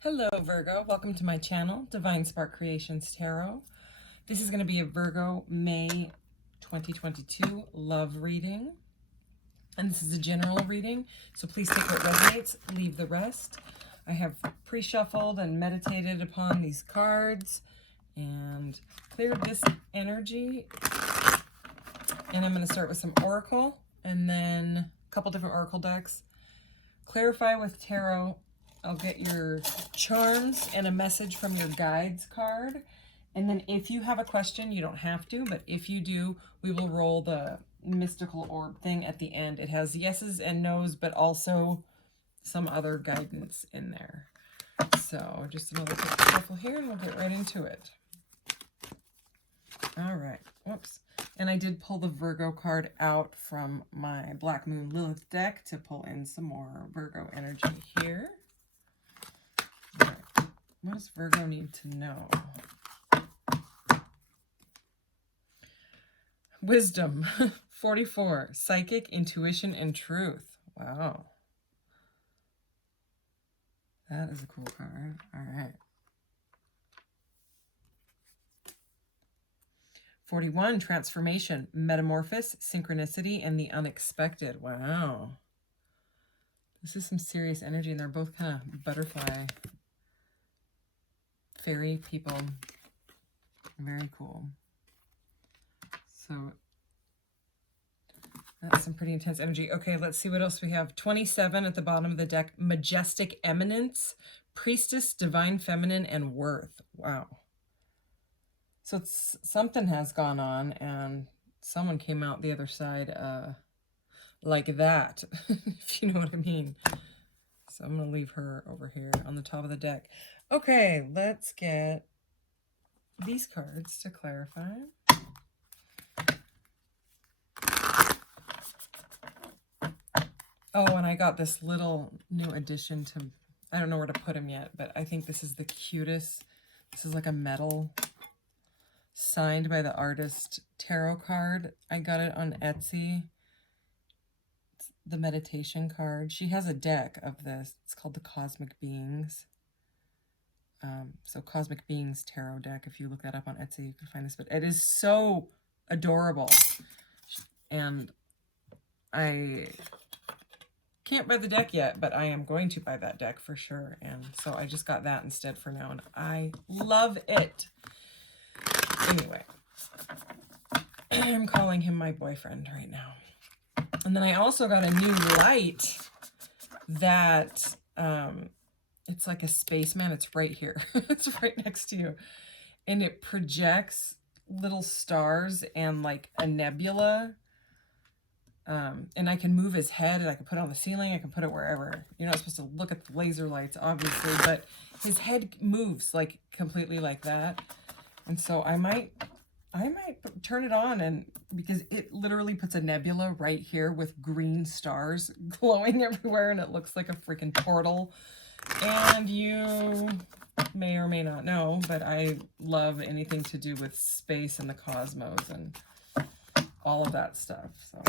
Hello Virgo, welcome to my channel, Divine Spark Creations Tarot. This is going to be a Virgo May 2022 love reading. And this is a general reading, so please take what resonates, leave the rest. I have pre-shuffled and meditated upon these cards and cleared this energy. And I'm going to start with some Oracle and then a couple different Oracle decks. Clarify with Tarot. I'll get your charms and a message from your guides card. And then if you have a question, you don't have to, but if you do, we will roll the mystical orb thing at the end. It has yeses and nos, but also some other guidance in there. So just another quick shuffle here and we'll get right into it. All right. Whoops. And I did pull the Virgo card out from my Black Moon Lilith deck to pull in some more Virgo energy here. All right. What does Virgo need to know? Wisdom, 44, psychic, intuition, and truth. Wow. That is a cool card. All right. 41, transformation, metamorphosis, synchronicity, and the unexpected. Wow. This is some serious energy, and they're both kind of butterfly, fairy people. Very cool. So that's some pretty intense energy. Okay, let's see what else we have. 27 at the bottom of the deck. Majestic eminence, priestess, divine feminine, and worth. Wow. So it's, something has gone on and someone came out the other side like that, if you know what I mean. So I'm going to leave her over here on the top of the deck. Okay, let's get these cards to clarify. Oh, and I got this little new addition to, I don't know where to put him yet, but I think this is the cutest. This is like a metal signed by the artist tarot card. I got it on Etsy. It's the meditation card. She has a deck of this. It's called the Cosmic Beings. So Cosmic Beings tarot deck. If you look that up on Etsy, you can find this. But it is so adorable. And I can't buy the deck yet, but I am going to buy that deck for sure. And so I just got that instead for now, and I love it. Anyway, I'm calling him my boyfriend right now. And then I also got a new light that it's like a spaceman. It's right here. It's right next to you. And it projects little stars and like a nebula. And I can move his head, and I can put it on the ceiling. I can put it wherever. You're not supposed to look at the laser lights, obviously, but his head moves like completely like that. And so I might turn it on, and because it literally puts a nebula right here with green stars glowing everywhere, and it looks like a freaking portal. And you may or may not know, but I love anything to do with space and the cosmos and all of that stuff. So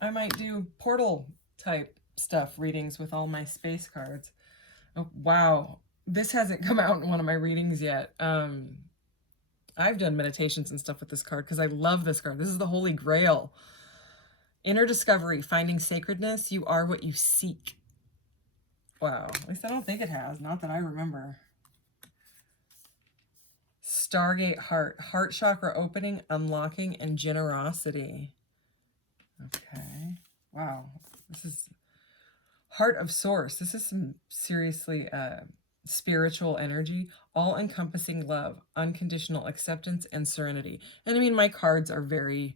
I might do portal type stuff, readings with all my space cards. Oh, wow. This hasn't come out in one of my readings yet. I've done meditations and stuff with this card because I love this card. This is the Holy Grail. Inner discovery, finding sacredness. You are what you seek. Wow. At least I don't think it has. Not that I remember. Stargate heart. Heart chakra opening, unlocking, and generosity. Okay. Wow. This is Heart of Source. This is some seriously spiritual energy. All-encompassing love, unconditional acceptance, and serenity. And I mean, my cards are very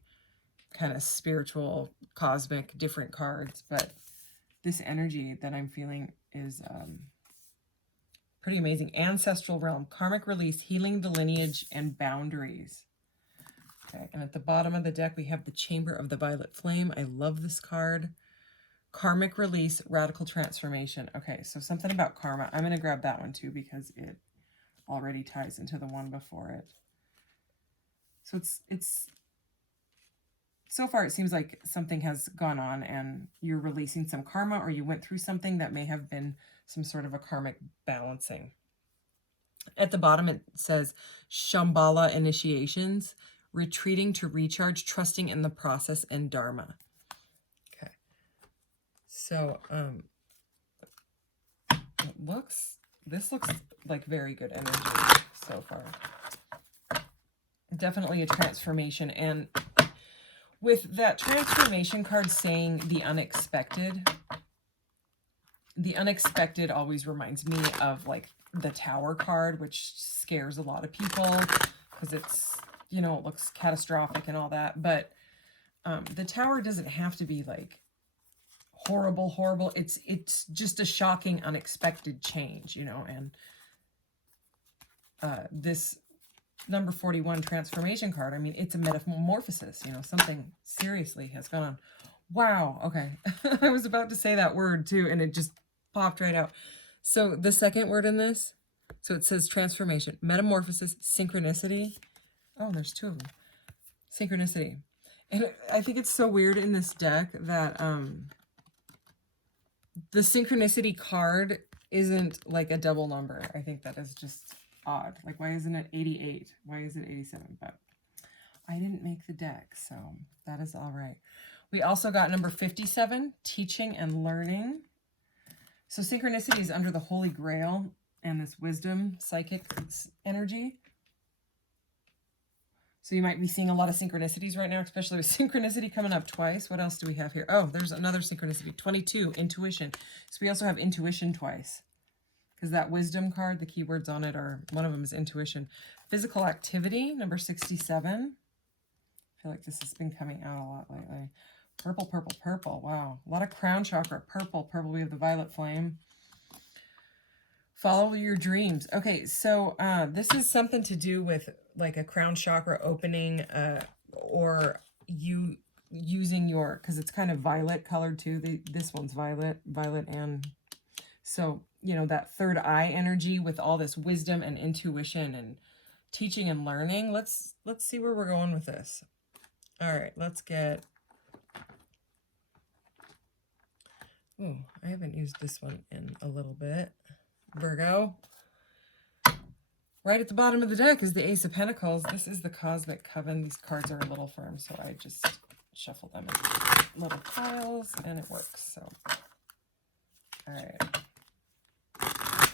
kind of spiritual, cosmic, different cards, but this energy that I'm feeling is pretty amazing. Ancestral realm, karmic release, healing the lineage, and boundaries. Okay, and at the bottom of the deck, we have the Chamber of the Violet Flame. I love this card. Karmic release, radical transformation. Okay, so something about karma. I'm going to grab that one too because it already ties into the one before it. So it's so far it seems like something has gone on and you're releasing some karma, or you went through something that may have been some sort of a karmic balancing. At the bottom it says Shambhala initiations, retreating to recharge, trusting in the process and dharma. Okay. So this looks like very good energy so far. Definitely a transformation, and with that transformation card saying the unexpected always reminds me of like the Tower card, which scares a lot of people because it's, you know, it looks catastrophic and all that. But the Tower doesn't have to be like horrible. It's just a shocking, unexpected change, you know. And this number 41 transformation card, I mean, it's a metamorphosis, you know, something seriously has gone on. Wow. Okay. I was about to say that word too, and it just popped right out. So the second word in this, so it says transformation, metamorphosis, synchronicity. Oh, there's two of them. Synchronicity. And I think it's so weird in this deck that the synchronicity card isn't like a double number. I think that is just odd. Like, why isn't it 88? Why is it 87? But I didn't make the deck, so that is all right. We also got number 57, teaching and learning. So synchronicity is under the Holy Grail and this wisdom, psychic energy. So you might be seeing a lot of synchronicities right now, especially with synchronicity coming up twice. What else do we have here? Oh, there's another synchronicity, 22, intuition. So we also have intuition twice, because that wisdom card, the keywords on it are, one of them is intuition. Physical activity, number 67. I feel like this has been coming out a lot lately. Purple. Wow. A lot of crown chakra. Purple. We have the violet flame. Follow your dreams. Okay, so this is something to do with like a crown chakra opening, or you using your, because it's kind of violet colored too. This one's violet, and so, you know, that third eye energy with all this wisdom and intuition and teaching and learning. Let's see where we're going with this. All right, let's get... Oh, I haven't used this one in a little bit. Virgo. Right at the bottom of the deck is the Ace of Pentacles. This is the Cosmic Coven. These cards are a little firm, so I just shuffle them in little piles, and it works. So, all right.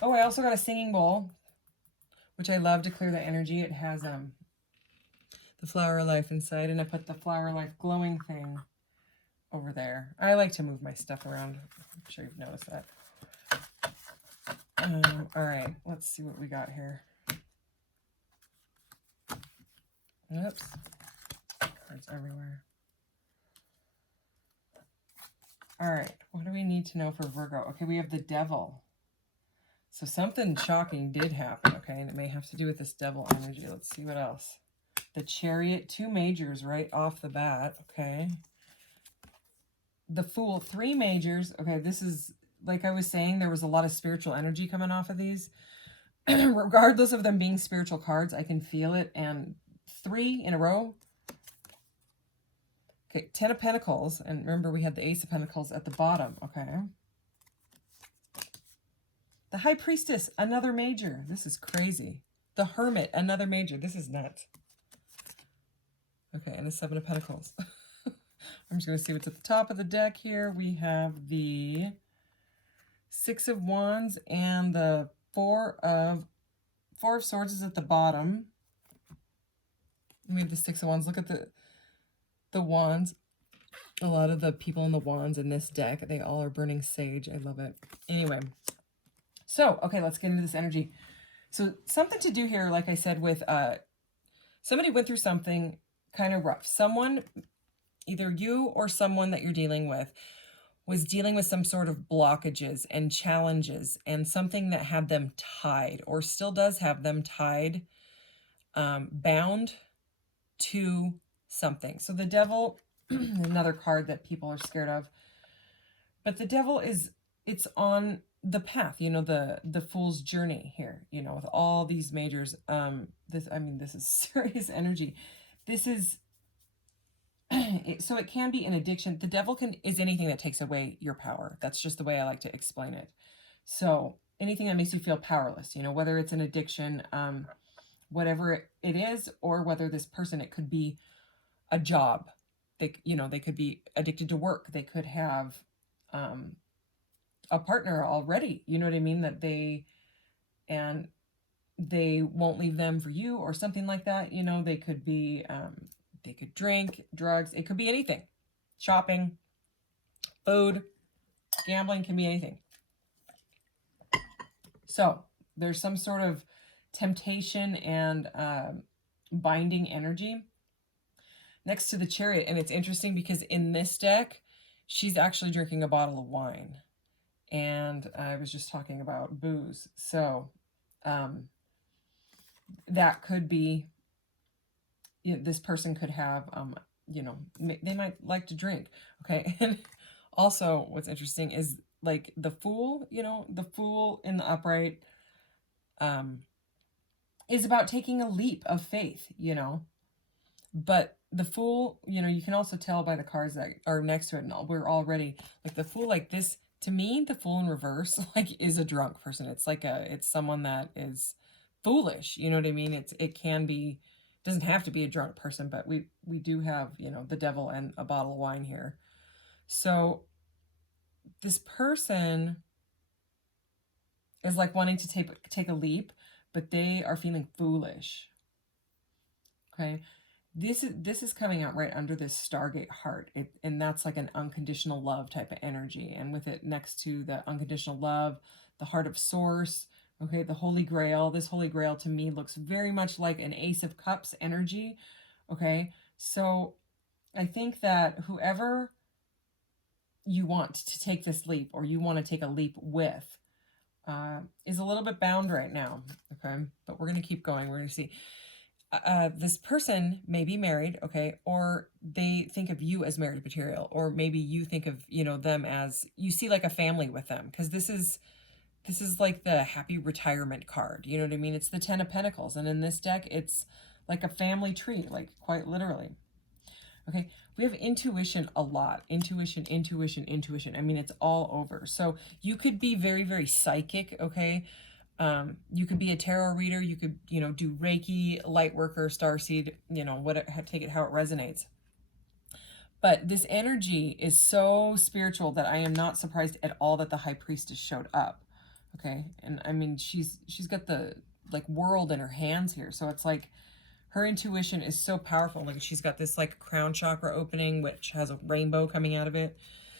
Oh, I also got a singing bowl, which I love to clear the energy. It has the Flower of Life inside, and I put the Flower of Life glowing thing over there. I like to move my stuff around. I'm sure you've noticed that. All right, let's see what we got here. Oops. Cards everywhere. All right, what do we need to know for Virgo? Okay, we have the Devil. So something shocking did happen, okay? And it may have to do with this Devil energy. Let's see what else. The Chariot, 2 majors right off the bat, okay? The Fool, 3 majors. Okay, this is, like I was saying, there was a lot of spiritual energy coming off of these. Regardless of them being spiritual cards, I can feel it. And 3 in a row. Okay, 10 of Pentacles. And remember, we had the Ace of Pentacles at the bottom, okay? The High Priestess, another major. This is crazy. The Hermit, another major. This is nuts. Okay, and the 7 of Pentacles. I'm just going to see what's at the top of the deck here. We have the 6 of Wands and the 4 of Swords is at the bottom. We have the 6 of Wands. Look at the wands. A lot of the people in the wands in this deck, they all are burning sage. I love it. Anyway, so, okay, let's get into this energy. So something to do here, like I said, with somebody went through something kind of rough. Someone, either you or someone that you're dealing with, was dealing with some sort of blockages and challenges and something that had them tied, or still does have them tied, bound to something. So the Devil, another card that people are scared of. But the Devil it's on the path, you know, the Fool's journey here, you know, with all these majors. This is serious energy. This is So it can be an addiction. The devil is anything that takes away your power. That's just the way I like to explain it. So anything that makes you feel powerless, you know, whether it's an addiction, whatever it is, or whether this person, it could be a job. They could be addicted to work. They could have a partner already, you know what I mean, and they won't leave them for you or something like that. You know, they could be, they could drink, drugs. It could be anything. Shopping, food, gambling, can be anything. So there's some sort of temptation and binding energy next to the Chariot. And it's interesting because in this deck, she's actually drinking a bottle of wine. And I was just talking about booze. So that could be, this person could have, they might like to drink. Okay. And also what's interesting is like the Fool, the Fool in the upright is about taking a leap of faith, but the Fool, you can also tell by the cards that are next to it, and we're already like the Fool, like this, to me, the Fool in reverse, like, is a drunk person. It's like it's someone that is foolish, you know what I mean? It can be, doesn't have to be a drunk person, but we do have, the devil and a bottle of wine here. So this person is like wanting to take a leap, but they are feeling foolish. Okay. This is coming out right under this Stargate heart. And that's like an unconditional love type of energy. And with it next to the unconditional love, the heart of source, okay, the Holy Grail. This Holy Grail to me looks very much like an Ace of Cups energy. Okay. So I think that whoever you want to take this leap, or you want to take a leap with, is a little bit bound right now. Okay. But we're going to keep going. We're going to see. This person may be married, okay, or they think of you as married material, or maybe you think of, them as, you see like a family with them, because this is like the happy retirement card, you know what I mean? It's the 10 of Pentacles, and in this deck, it's like a family tree, like quite literally. Okay, we have intuition a lot. Intuition. I mean, it's all over. So you could be very, very psychic, okay? You could be a tarot reader. You could, do Reiki, light worker, starseed, take it how it resonates. But this energy is so spiritual that I am not surprised at all that the High Priestess showed up. Okay. And I mean, she's got the like world in her hands here. So it's like her intuition is so powerful. Like she's got this like crown chakra opening, which has a rainbow coming out of it.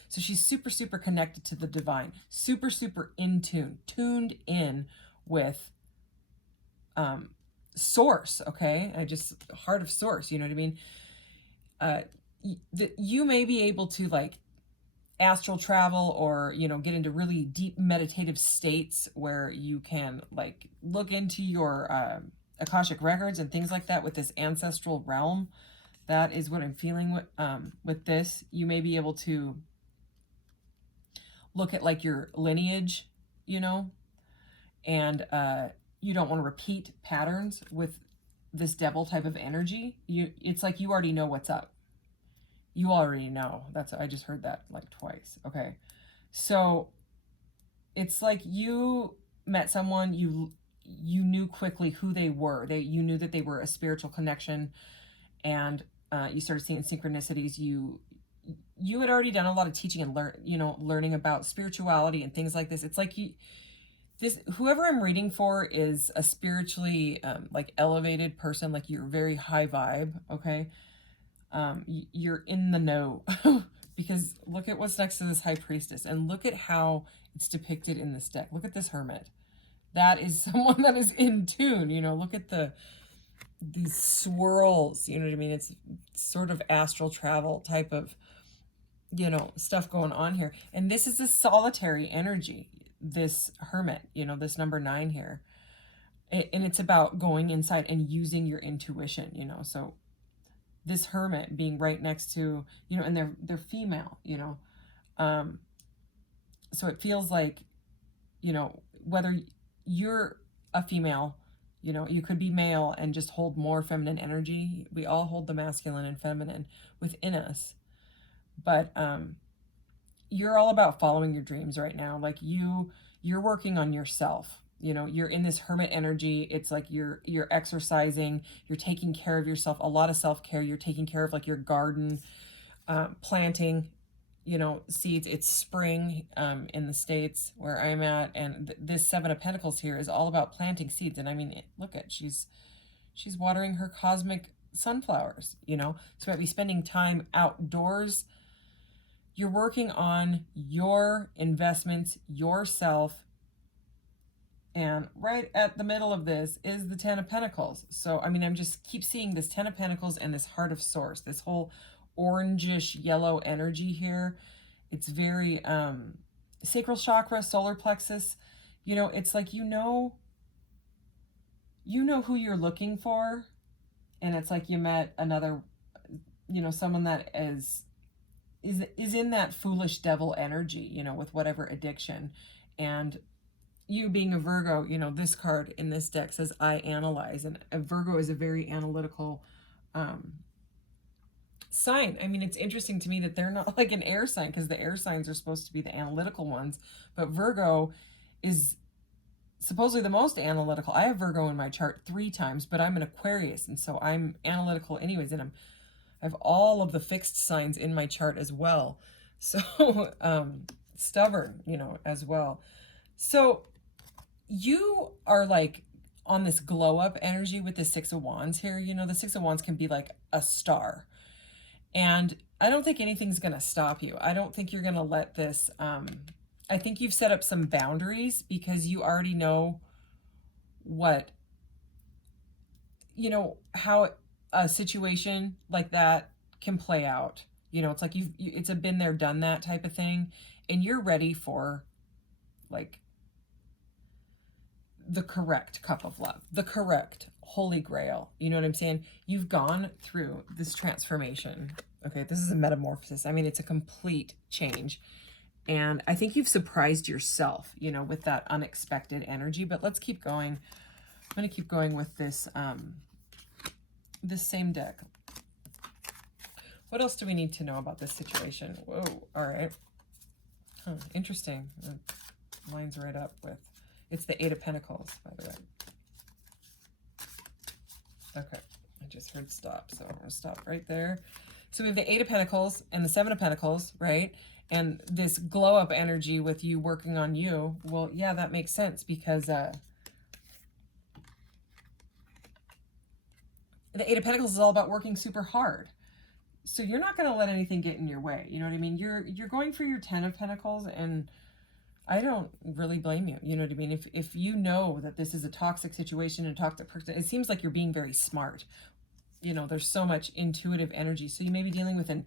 So she's super, super connected to the divine, super, super tuned in with source. Okay. Heart of source, you know what I mean? You may be able to like astral travel, or, get into really deep meditative states where you can like look into your Akashic records and things like that with this ancestral realm. That is what I'm feeling with this. You may be able to look at like your lineage, and you don't want to repeat patterns with this devil type of energy. It's like you already know what's up. You already know. I just heard that like twice. Okay. So it's like you met someone, you knew quickly who they were. You knew that they were a spiritual connection, and you started seeing synchronicities. You had already done a lot of teaching and learning about spirituality and things like this. It's like whoever I'm reading for is a spiritually like elevated person. Like you're very high vibe. Okay. You're in the know because look at what's next to this High Priestess, and look at how it's depicted in this deck. Look at this Hermit. That is someone that is in tune, look at these swirls, you know what I mean? It's sort of astral travel type of, stuff going on here. And this is a solitary energy, this Hermit, this number 9 here. And it's about going inside and using your intuition, so this Hermit being right next to, and they're female, so it feels like, whether you're a female, You know, you could be male and just hold more feminine energy. We all hold the masculine and feminine within us. But you're all about following your dreams right now. Like you're working on yourself. You know, you're in this hermit energy. It's like you're exercising, you're taking care of yourself, a lot of self-care. You're taking care of like your garden, planting, you know, seeds. It's spring in the States where I'm at, and this Seven of Pentacles here is all about planting seeds. And I mean, look at, she's watering her cosmic sunflowers, you know. So might be spending time outdoors. You're working on your investments, yourself. And right at the middle of this is the Ten of Pentacles. So, I mean, I'm just keep seeing this Ten of Pentacles and this Heart of Source, this whole orangish yellow energy here. It's very sacral chakra, solar plexus. You know, it's like, you know who you're looking for. And it's like you met another, you know, someone that is in that foolish devil energy, you know, with whatever addiction. And you being a Virgo, you know, this card in this deck says, I analyze. And a Virgo is a very analytical sign. I mean, it's interesting to me that they're not like an air sign, because the air signs are supposed to be the analytical ones. But Virgo is supposedly the most analytical. I have Virgo in my chart 3 times, but I'm an Aquarius. And so I'm analytical anyways. And I have all of the fixed signs in my chart as well. So stubborn, you know, as well. So you are like on this glow up energy with the Six of Wands here. You know, the Six of Wands can be like a star. And I don't think anything's going to stop you. I don't think you're going to let this, I think you've set up some boundaries because you already know what, you know, how a situation like that can play out. You know, it's like it's a been there, done that type of thing. And you're ready for like the correct cup of love, the correct holy grail. You know what I'm saying? You've gone through this transformation. Okay, this is a metamorphosis. I mean, it's a complete change. And I think you've surprised yourself, you know, with that unexpected energy. But let's keep going. I'm going to keep going with this, this same deck. What else do we need to know about this situation? Whoa, all right. Huh, interesting. It lines right up with, it's the Eight of Pentacles, by the way. Okay, I just heard stop, so I'm going to stop right there. So we have the Eight of Pentacles and the Seven of Pentacles, right? And this glow up energy with you working on you. Well, yeah, that makes sense because the Eight of Pentacles is all about working super hard. So you're not going to let anything get in your way. You know what I mean? You're going for your Ten of Pentacles, and I don't really blame you. You know what I mean? If you know that this is a toxic situation and a toxic person, it seems like you're being very smart. You know, there's so much intuitive energy. So you may be dealing with an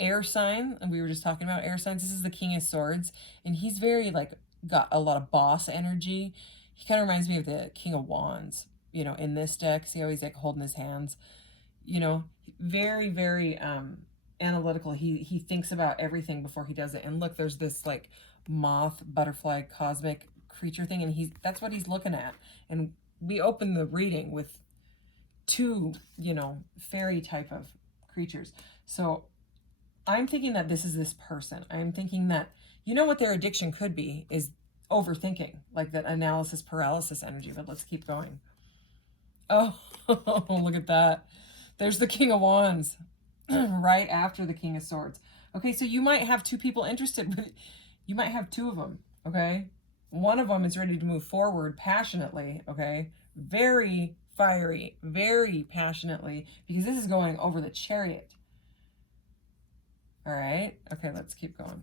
air sign, and we were just talking about air signs. This is the King of Swords, and he's very like got a lot of boss energy. He kind of reminds me of the King of Wands, you know, in this deck. See how he's like holding his hands, you know, very, very analytical. He thinks about everything before he does it. And look, there's this like moth, butterfly, cosmic creature thing, and that's what he's looking at. And we open the reading with 2, you know, fairy type of creatures. So I'm thinking that this is this person. I'm thinking that, you know, what their addiction could be is overthinking, like that analysis paralysis energy. But let's keep going. Oh, look at that. There's the King of Wands right after the King of Swords. Okay, so you might have 2 people interested, but you might have 2 of them, okay? One of them is ready to move forward passionately, okay? Very fiery, very passionately, because this is going over the Chariot. All right, okay, let's keep going.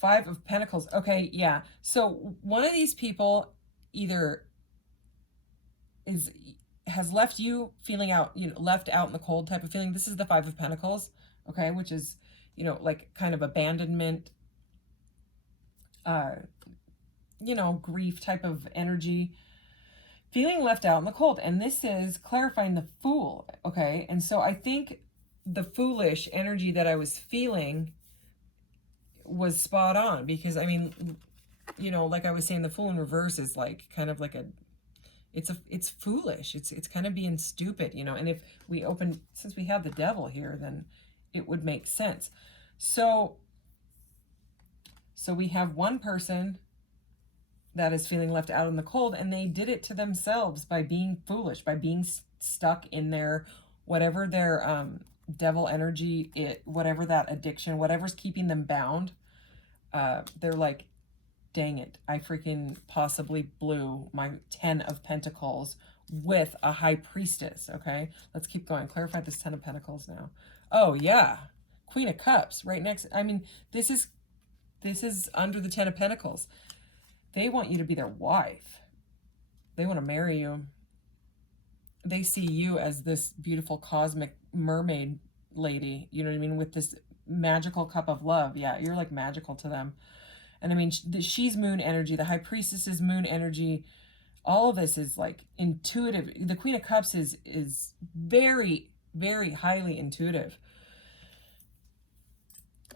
5 of Pentacles. Okay, yeah. So one of these people either has left you feeling out, you know, left out in the cold type of feeling. This is the 5 of Pentacles, okay, which is, you know, like kind of abandonment, you know, grief type of energy, feeling left out in the cold. And this is clarifying the Fool, okay? And so I think the foolish energy that I was feeling was spot on, because I mean, you know, like I was saying, the Fool in reverse is like kind of like a it's foolish. It's kind of being stupid, you know. And if we open, since we have the devil here, then it would make sense. So we have one person that is feeling left out in the cold, and they did it to themselves by being foolish, by being stuck in their, whatever their devil energy, whatever that addiction, whatever's keeping them bound. They're like, dang it, I freaking possibly blew my 10 of Pentacles with a High Priestess, okay? Let's keep going. Clarify this 10 of Pentacles now. Oh, yeah. Queen of Cups right next. I mean, this is under the 10 of Pentacles. They want you to be their wife. They want to marry you. They see you as this beautiful cosmic mermaid lady, you know what I mean, with this magical cup of love. Yeah, you're like magical to them. And I mean, she's moon energy. The High Priestess is moon energy. All of this is like intuitive. The Queen of Cups is very, very highly intuitive.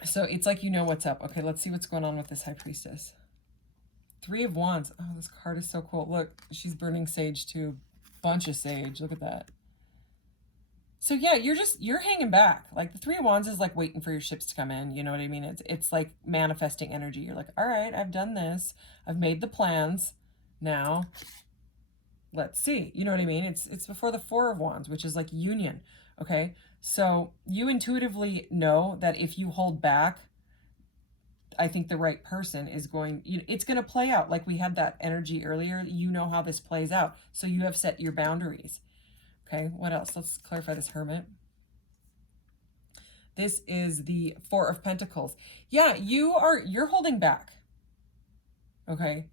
So it's like, you know what's up. Okay, let's see what's going on with this High Priestess. 3 of Wands. Oh, this card is so cool. Look, she's burning sage too. Bunch of sage. Look at that. So yeah, you're hanging back. Like the 3 of Wands is like waiting for your ships to come in. You know what I mean? It's like manifesting energy. You're like, all right, I've done this. I've made the plans. Now, let's see. You know what I mean? It's before the 4 of Wands, which is like union. Okay, so you intuitively know that if you hold back, I think the right person is going, it's going to play out. Like we had that energy earlier. You know how this plays out. So you have set your boundaries. Okay, what else? Let's clarify this Hermit. This is the 4 of Pentacles. Yeah, you're holding back. Okay.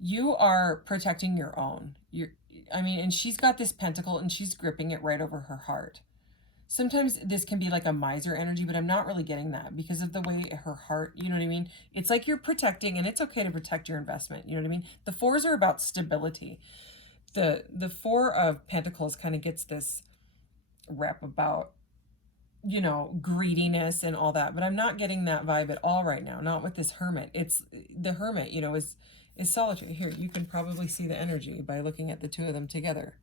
You are protecting your own. I mean, and she's got this pentacle and she's gripping it right over her heart. Sometimes this can be like a miser energy, but I'm not really getting that because of the way her heart, you know what I mean? It's like you're protecting, and it's okay to protect your investment. You know what I mean? The 4s are about stability. The 4 of Pentacles kind of gets this rep about, you know, greediness and all that, but I'm not getting that vibe at all right now. Not with this Hermit. It's the Hermit, you know, is solitary. Here, you can probably see the energy by looking at the 2 of them together.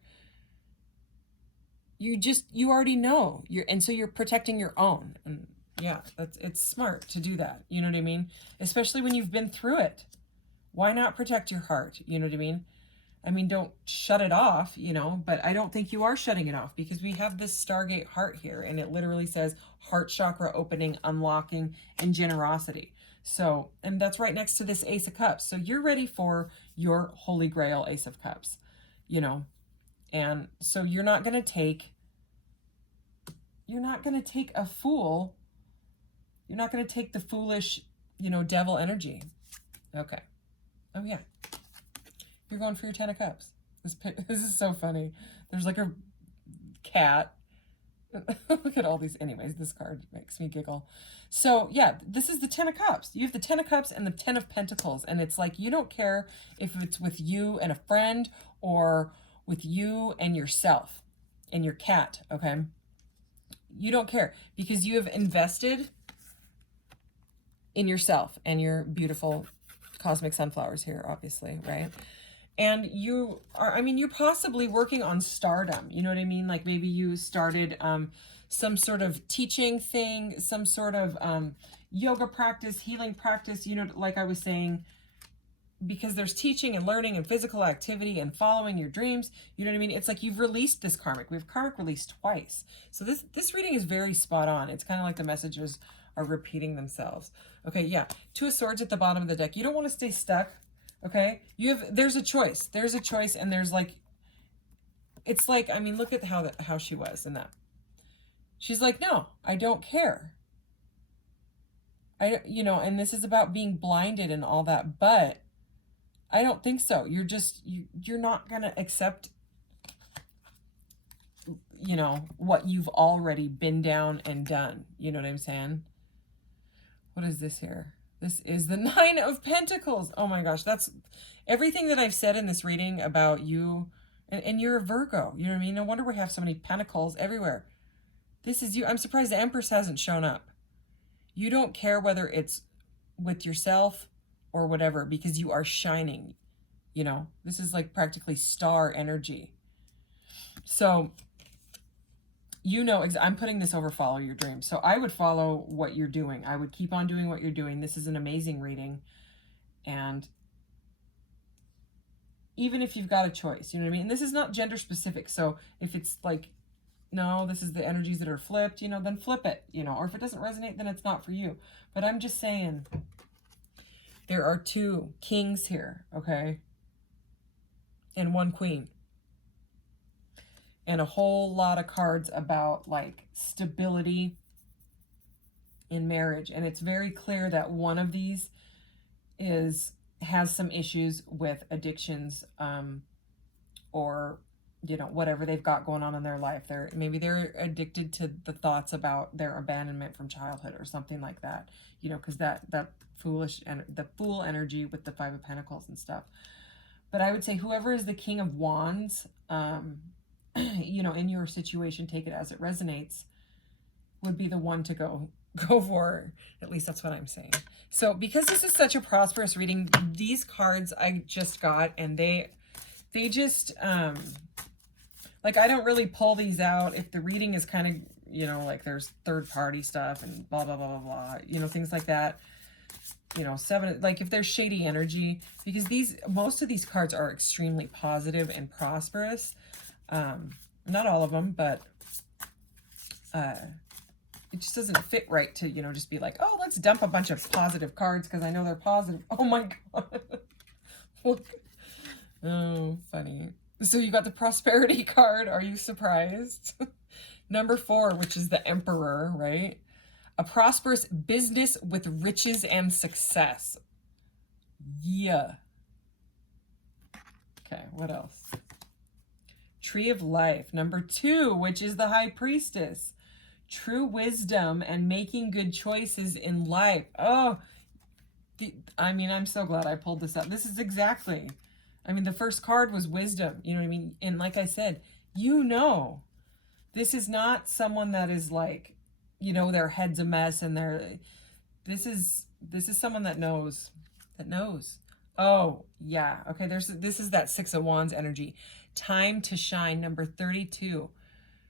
You already know and so you're protecting your own. And yeah, it's smart to do that. You know what I mean? Especially when you've been through it. Why not protect your heart? You know what I mean? I mean, don't shut it off, you know, but I don't think you are shutting it off because we have this Stargate heart here and it literally says heart chakra opening, unlocking, and generosity. So, and that's right next to this Ace of Cups. So you're ready for your Holy Grail Ace of Cups, you know. And so you're not going to take a fool. You're not going to take the foolish, you know, devil energy. Okay. Oh, yeah. You're going for your 10 of Cups. This is so funny. There's like a cat. Look at all these. Anyways, this card makes me giggle. So, yeah, this is the 10 of Cups. You have the 10 of Cups and the 10 of Pentacles. And it's like you don't care if it's with you and a friend or with you and yourself and your cat, okay? You don't care because you have invested in yourself and your beautiful cosmic sunflowers here, obviously, right? And you are, I mean, you're possibly working on stardom. You know what I mean? Like maybe you started some sort of teaching thing, some sort of yoga practice, healing practice, you know, like I was saying, because there's teaching and learning and physical activity and following your dreams. You know what I mean? It's like you've released this karmic. We have karmic release twice. So this reading is very spot on. It's kind of like the messages are repeating themselves. Okay, yeah. 2 of Swords at the bottom of the deck. You don't want to stay stuck, okay? There's a choice. There's a choice, and there's like, it's like, I mean, look at how she was in that. She's like, no, I don't care. You know, and this is about being blinded and all that, but I don't think so. You're not going to accept, you know, what you've already been down and done. You know what I'm saying? What is this here? This is the 9 of Pentacles. Oh my gosh. That's everything that I've said in this reading about you. And you're a Virgo. You know what I mean? No wonder we have so many pentacles everywhere. This is you. I'm surprised the Empress hasn't shown up. You don't care whether it's with yourself or whatever, because you are shining. You know, this is like practically star energy. So, you know, I'm putting this over follow your dreams. So I would follow what you're doing. I would keep on doing what you're doing. This is an amazing reading. And even if you've got a choice, you know what I mean? And this is not gender specific. So if it's like, no, this is the energies that are flipped, you know, then flip it, you know, or if it doesn't resonate, then it's not for you. But I'm just saying, there are 2 kings here, okay? And 1 queen. And a whole lot of cards about like stability in marriage. And it's very clear that one of these has some issues with addictions, or, you know, whatever they've got going on in their life. Maybe they're addicted to the thoughts about their abandonment from childhood or something like that, you know, because that foolish and the fool energy with the 5 of Pentacles and stuff. But I would say whoever is the King of Wands, you know, in your situation, take it as it resonates, would be the one to go for. At least that's what I'm saying. So because this is such a prosperous reading, these cards I just got, and they just, like, I don't really pull these out if the reading is kind of, you know, like there's third party stuff and blah, blah, blah, blah, blah, you know, things like that. You know, 7, like if there's shady energy, because most of these cards are extremely positive and prosperous. Not all of them, but, it just doesn't fit right to, you know, just be like, oh, let's dump a bunch of positive cards because I know they're positive. Oh my God. Oh, funny. So you got the prosperity card. Are you surprised? Number 4, which is the Emperor, right? A prosperous business with riches and success. Yeah. Okay, what else? Tree of Life. Number 2, which is the High Priestess. True wisdom and making good choices in life. Oh, I mean, I'm so glad I pulled this up. This is exactly, I mean, the first card was wisdom, you know what I mean? And like I said, you know, this is not someone that is like, you know, their head's a mess and this is someone that knows, Oh, yeah. Okay, this is that 6 of Wands energy. Time to shine. Number 32.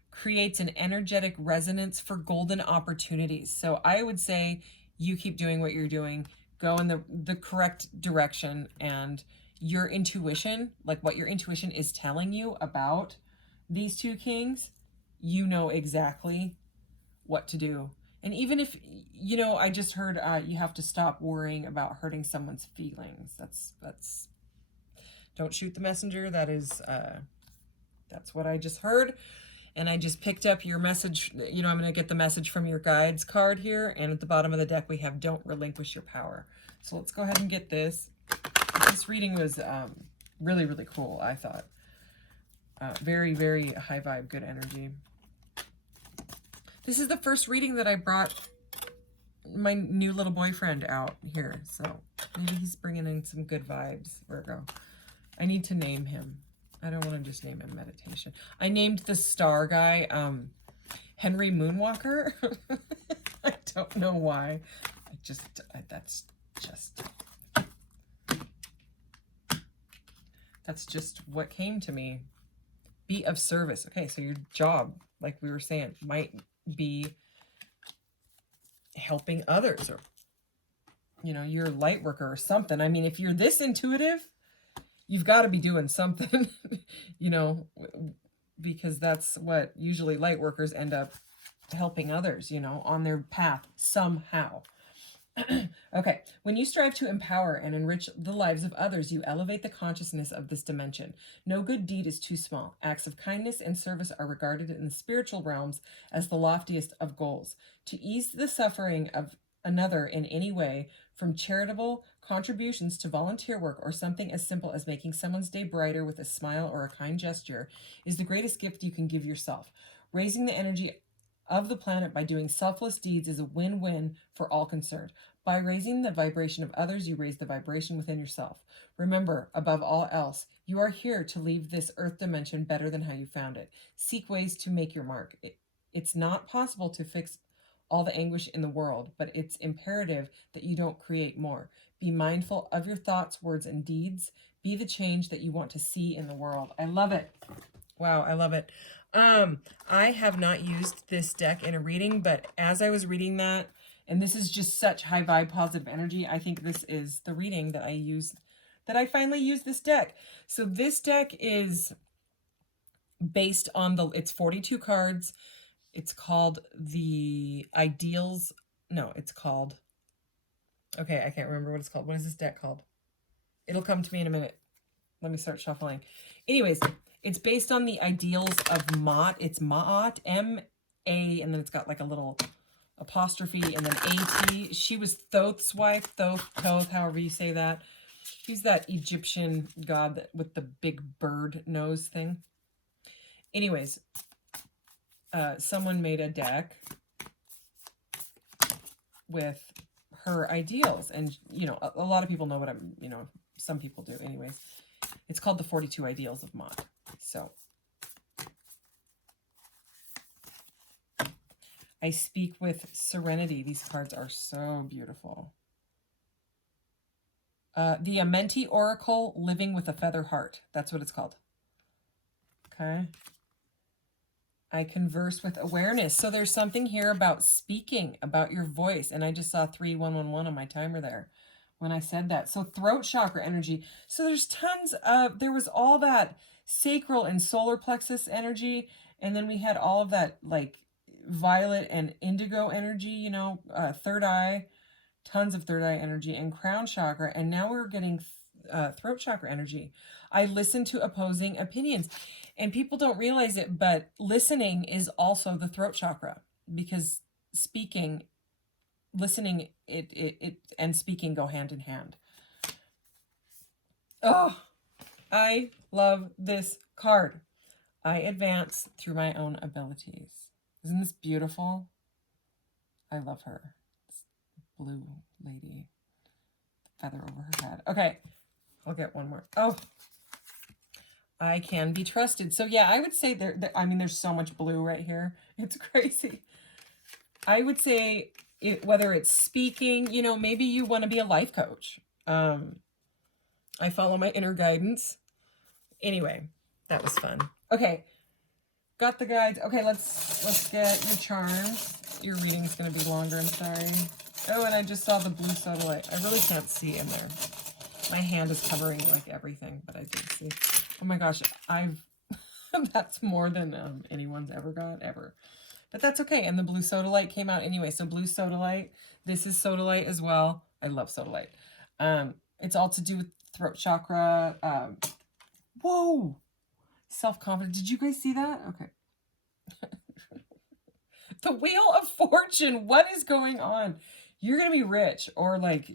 Creates an energetic resonance for golden opportunities. So I would say you keep doing what you're doing, go in the correct direction, and your intuition, like what your intuition is telling you about these 2 kings, you know exactly what to do. And even if, you know, I just heard you have to stop worrying about hurting someone's feelings. That's don't shoot the messenger. That's what I just heard. And I just picked up your message. You know, I'm going to get the message from your guides card here. And at the bottom of the deck, we have Don't Relinquish Your Power. So let's go ahead and get this. This reading was really, really cool, I thought. Very, very high vibe, good energy. This is the first reading that I brought my new little boyfriend out here. So maybe he's bringing in some good vibes, Virgo. I need to name him. I don't want to just name him Meditation. I named the star guy Henry Moonwalker. I don't know why. That's just what came to me. Be of service. Okay, so your job, like we were saying, might be helping others, or, you know, you're a light worker or something. I mean, if you're this intuitive, you've got to be doing something, you know, because that's what usually light workers end up helping others, you know, on their path somehow. Okay, when you strive to empower and enrich the lives of others, you elevate the consciousness of this dimension. No good deed is too small. Acts of kindness and service are regarded in the spiritual realms as the loftiest of goals. To ease the suffering of another in any way, from charitable contributions to volunteer work or something as simple as making someone's day brighter with a smile or a kind gesture, is the greatest gift you can give yourself. Raising the energy of the planet by doing selfless deeds is a win-win for all concerned. By raising the vibration of others, you raise the vibration within yourself. Remember, above all else, you are here to leave this earth dimension better than how you found it. Seek ways to make your mark. It's not possible to fix all the anguish in the world, but it's imperative that you don't create more. Be mindful of your thoughts, words, and deeds. Be the change that you want to see in the world. I love it. Wow, I love it. I have not used this deck in a reading, but as I was reading that, and this is just such high vibe, positive energy, I think this is the reading that I used, that I finally used this deck. So this deck is based on it's 42 cards. It's called the Ideals. No, it's called, okay, I can't remember what it's called. What is this deck called? It'll come to me in a minute. Let me start shuffling. Anyways, it's based on the Ideals of Mott. It's Ma'at, M-A, and then it's got like a little apostrophe, and then A-T. She was Thoth's wife, Thoth, however you say that. He's that Egyptian god with the big bird nose thing. Anyways, someone made a deck with her ideals, and you know, a lot of people know what I'm, you know, some people do. Anyways, it's called the 42 Ideals of Mott. So I speak with serenity. These cards are so beautiful. The Amenti Oracle, Living with a Feather Heart. That's what it's called. Okay. I converse with awareness. So there's something here about speaking, about your voice. And I just saw 3111 on my timer there when I said that. So throat chakra energy. So there's tons of, there was all that sacral and solar plexus energy. And then we had all of that like violet and indigo energy, you know, third eye, tons of third eye energy, and crown chakra. And now we're getting throat chakra energy. I listen to opposing opinions. And people don't realize it, but listening is also the throat chakra, because speaking, listening, it and speaking go hand in hand. Oh, I love this card. I advance through my own abilities. Isn't this beautiful? I love her. This blue lady. Feather over her head. Okay, I'll get one more. Oh, I can be trusted. So yeah, I would say I mean, there's so much blue right here. It's crazy. I would say whether it's speaking, you know, maybe you want to be a life coach. I follow my inner guidance. Anyway, that was fun. Okay, got the guides. Okay, let's get your charms. Your reading's going to be longer, I'm sorry. Oh, and I just saw the blue sodalite. I really can't see in there. My hand is covering like everything, but I did see. Oh my gosh, that's more than anyone's ever got, ever. But that's okay. And the blue sodalite came out anyway. So blue sodalite, this is sodalite as well. I love sodalite. It's all to do with throat chakra. Whoa, self-confidence. Did you guys see that? Okay. The Wheel of Fortune. What is going on? You're going to be rich, or like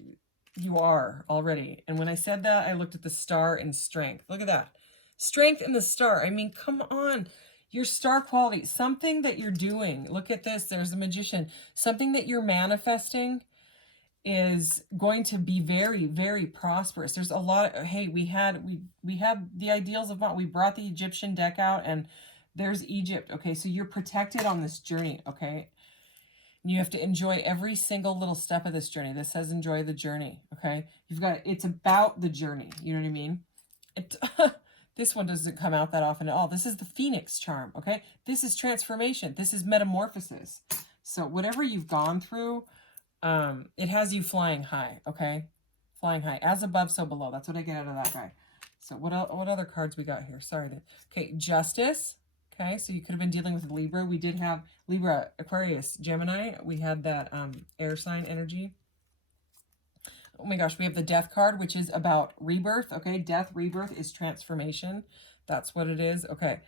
you are already. And when I said that, I looked at the star and strength. Look at that. Strength in the star. I mean, come on. Your star quality. Something that you're doing. Look at this. There's a magician. Something that you're manifesting is going to be very, very prosperous. There's a lot of, hey, we had the Ideals of Mott. We brought the Egyptian deck out, and there's Egypt. Okay, so you're protected on this journey, okay? You have to enjoy every single little step of this journey. This says enjoy the journey, okay? It's about the journey, you know what I mean? This one doesn't come out that often at all. This is the Phoenix charm, okay? This is transformation. This is metamorphosis. So whatever you've gone through, it has you flying high, okay? Flying high. As above, so below. That's what I get out of that guy. So what other cards we got here? Sorry. Okay, Justice. Okay, so you could have been dealing with Libra. We did have Libra, Aquarius, Gemini. We had that air sign energy. Oh my gosh, we have the Death card, which is about rebirth. Okay, death, rebirth is transformation. That's what it is. Okay,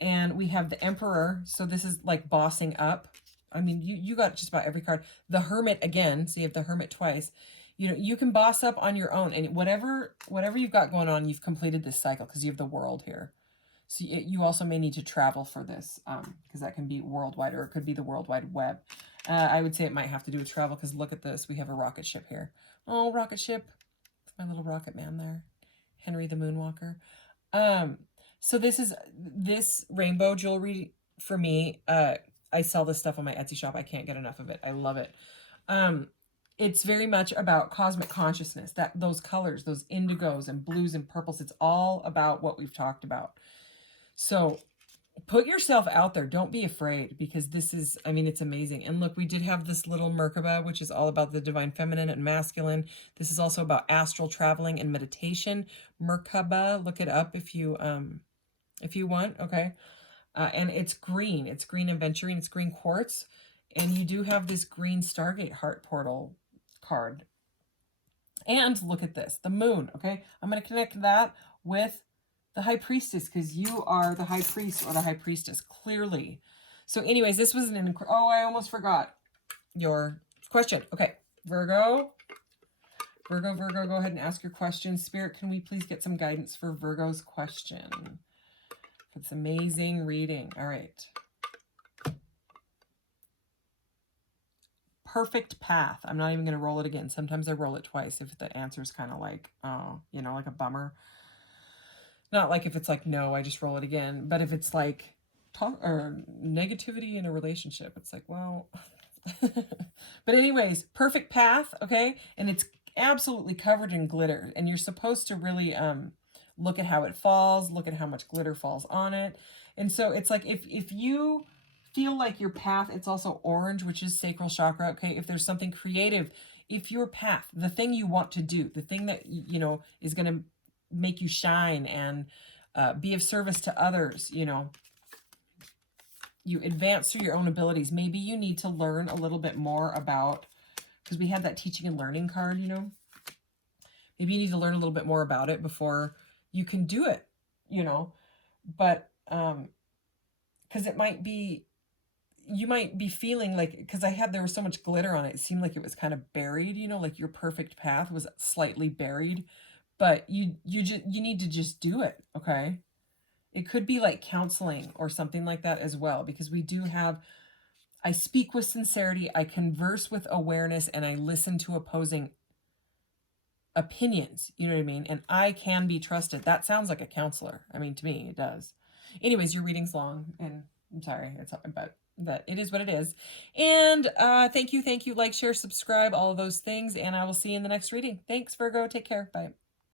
and we have the Emperor. So this is like bossing up. I mean, you got just about every card. The Hermit again. So you have the Hermit twice. You know, you can boss up on your own, and whatever you've got going on, you've completed this cycle because you have the World here. So you also may need to travel for this because that can be worldwide, or it could be the World Wide Web. I would say it might have to do with travel because look at this. We have a rocket ship here. Oh, rocket ship. My little rocket man there. Henry the Moonwalker. So this rainbow jewelry for me. I sell this stuff on my Etsy shop. I can't get enough of it. I love it. It's very much about cosmic consciousness, that those colors, those indigos and blues and purples. It's all about what we've talked about. So put yourself out there. Don't be afraid, because this is, I mean, it's amazing. And look, we did have this little Merkaba, which is all about the divine feminine and masculine. This is also about astral traveling and meditation. Merkaba, look it up if you want. Okay. And it's green. It's green aventurine. It's green quartz. And you do have this green Stargate heart portal card. And look at this, the moon. Okay. I'm going to connect that with the High Priestess, because you are the High Priest or the High Priestess, clearly. So anyways, this was oh, I almost forgot your question. Okay, Virgo, go ahead and ask your question. Spirit, can we please get some guidance for Virgo's question? It's amazing reading. All right. Perfect path. I'm not even going to roll it again. Sometimes I roll it twice if the answer is kind of like, you know, like a bummer. Not like if it's like, no, I just roll it again. But if it's like talk or negativity in a relationship, it's like, well, but anyways, perfect path. Okay. And it's absolutely covered in glitter, and you're supposed to really, look at how it falls, look at how much glitter falls on it. And so it's like, if you feel like your path, it's also orange, which is sacral chakra. Okay. If there's something creative, if your path, the thing you want to do, the thing that, you know, is going to make you shine and be of service to others, you know, you advance through your own abilities. Maybe you need to learn a little bit more about, because we had that teaching and learning card, you know, maybe you need to learn a little bit more about it before you can do it, you know, but because it might be, you might be feeling like, because there was so much glitter on it, it seemed like it was kind of buried, you know, like your perfect path was slightly buried. But you need to just do it, okay? It could be like counseling or something like that as well, because we do have, I speak with sincerity, I converse with awareness, and I listen to opposing opinions, you know what I mean? And I can be trusted. That sounds like a counselor. I mean, to me, it does. Anyways, your reading's long, and I'm sorry, but it is what it is. And thank you, like, share, subscribe, all of those things, and I will see you in the next reading. Thanks, Virgo. Take care. Bye.